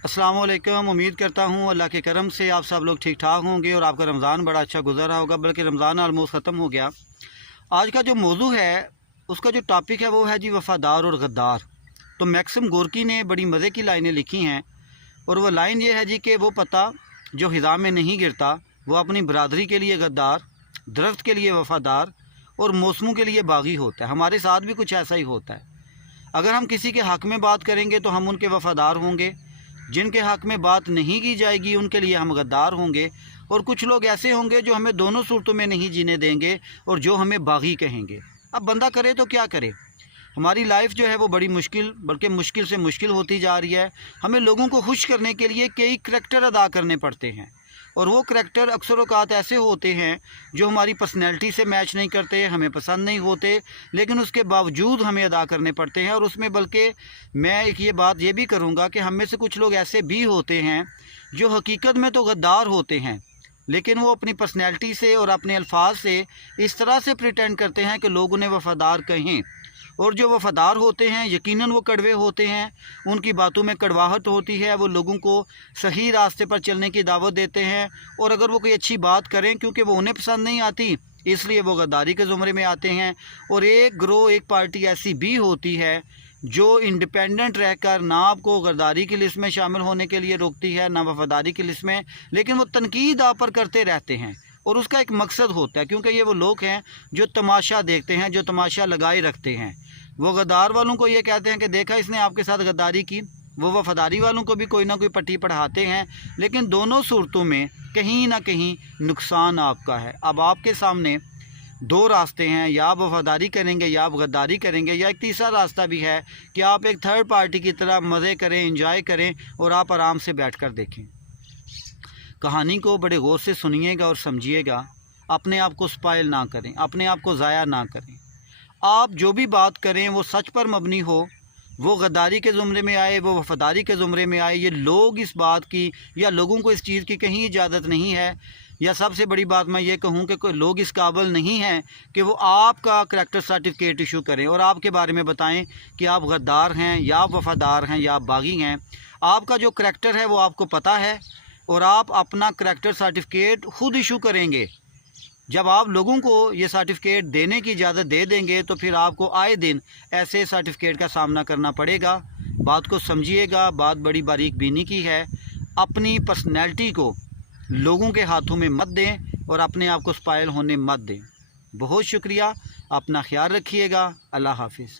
अस्सलाम वालेकुम। उम्मीद करता हूँ अल्लाह के करम से आप सब लोग ठीक ठाक होंगे और आपका रमज़ान बड़ा अच्छा गुजर रहा होगा, बल्कि रमज़ान ऑलमोस्ट ख़त्म हो गया। आज का जो मौजू है, उसका जो टॉपिक है वो है जी वफ़ादार और गद्दार। तो मैक्सिम गोर्की ने बड़ी मज़े की लाइनें लिखी हैं और वो लाइन ये है जी कि वो पता जो हिज़ा में नहीं गिरता वो अपनी बरादरी के लिए गद्दार, दरख्त के लिए वफ़ादार और मौसमों के लिए बागी होता है। हमारे साथ भी कुछ ऐसा ही होता है। अगर हम किसी के हक़ में बात करेंगे तो हम उनके वफ़ादार होंगे, जिनके हक़ में बात नहीं की जाएगी उनके लिए हम गद्दार होंगे, और कुछ लोग ऐसे होंगे जो हमें दोनों सूरतों में नहीं जीने देंगे और जो हमें बागी कहेंगे। अब बंदा करे तो क्या करे। हमारी लाइफ जो है वो बड़ी मुश्किल, बल्कि मुश्किल से मुश्किल होती जा रही है। हमें लोगों को खुश करने के लिए कई करैक्टर अदा करने पड़ते हैं, और वो करैक्टर अक्सर औक़ात ऐसे होते हैं जो हमारी पर्सनैलिटी से मैच नहीं करते, हमें पसंद नहीं होते, लेकिन उसके बावजूद हमें अदा करने पड़ते हैं। और उसमें बल्कि मैं एक ये बात ये भी करूँगा कि हम में से कुछ लोग ऐसे भी होते हैं जो हकीकत में तो गद्दार होते हैं, लेकिन वो अपनी पर्सनैलिटी से और अपने अल्फाज से इस तरह से प्रिटेंड करते हैं कि लोग उन्हें वफ़ादार कहें। और जो वफ़ादार होते हैं यकीनन वो कड़वे होते हैं, उनकी बातों में कड़वाहट होती है, वो लोगों को सही रास्ते पर चलने की दावत देते हैं। और अगर वो कोई अच्छी बात करें, क्योंकि वो उन्हें पसंद नहीं आती, इसलिए वो गद्दारी के ज़ुमरे में आते हैं। और एक ग्रोह, एक पार्टी ऐसी भी होती है जो इंडिपेंडेंट रहकर ना आपको गद्दारी की लिस्ट में शामिल होने के लिए रोकती है, ना वफ़ादारी की लिस्ट में, लेकिन वो तनकीद आप पर करते रहते हैं। और उसका एक मकसद होता है, क्योंकि ये वो लोग हैं जो तमाशा देखते हैं, जो तमाशा लगाए रखते हैं। वो गद्दार वालों को ये कहते हैं कि देखा इसने आपके साथ गद्दारी की, वो वफ़ादारी वालों को भी कोई ना कोई पट्टी पढ़ाते हैं, लेकिन दोनों सूरतों में कहीं ना कहीं नुकसान आपका है। अब आपके सामने दो रास्ते हैं, या आप वफ़ादारी करेंगे या आप गद्दारी करेंगे, या एक तीसरा रास्ता भी है कि आप एक थर्ड पार्टी की तरह मज़े करें, इंजॉय करें और आप आराम से बैठ कर देखें। कहानी को बड़े गौर से सुनिएगा और समझिएगा, अपने आप को स्पॉइल ना करें, अपने आप को ज़ाया ना करें। आप जो भी बात करें वो सच पर मबनी हो, वो गद्दारी के ज़ुमरे में आए, वो वफ़ादारी के ज़ुमरे में आए, ये लोग इस बात की या लोगों को इस चीज़ की कहीं इजाज़त नहीं है। या सबसे बड़ी बात मैं ये कहूँ कि कोई लोग इस काबिल नहीं हैं कि वो आपका करैक्टर सर्टिफिकेट इशू करें और आपके बारे में बताएं कि आप गद्दार हैं या आप वफ़ादार हैं या आप बागी हैं। आपका जो करैक्टर है वो आपको पता है, और आप अपना करैक्टर सर्टिफिकेट ख़ुद इशू करेंगे। जब आप लोगों को ये सर्टिफिकेट देने की इजाज़त दे देंगे तो फिर आपको आए दिन ऐसे सर्टिफिकेट का सामना करना पड़ेगा। बात को समझिएगा, बात बड़ी बारीक बीनी की है। अपनी पर्सनैलिटी को लोगों के हाथों में मत दें और अपने आप को स्पॉइल होने मत दें। बहुत शुक्रिया, अपना ख्याल रखिएगा। अल्लाह हाफिज़।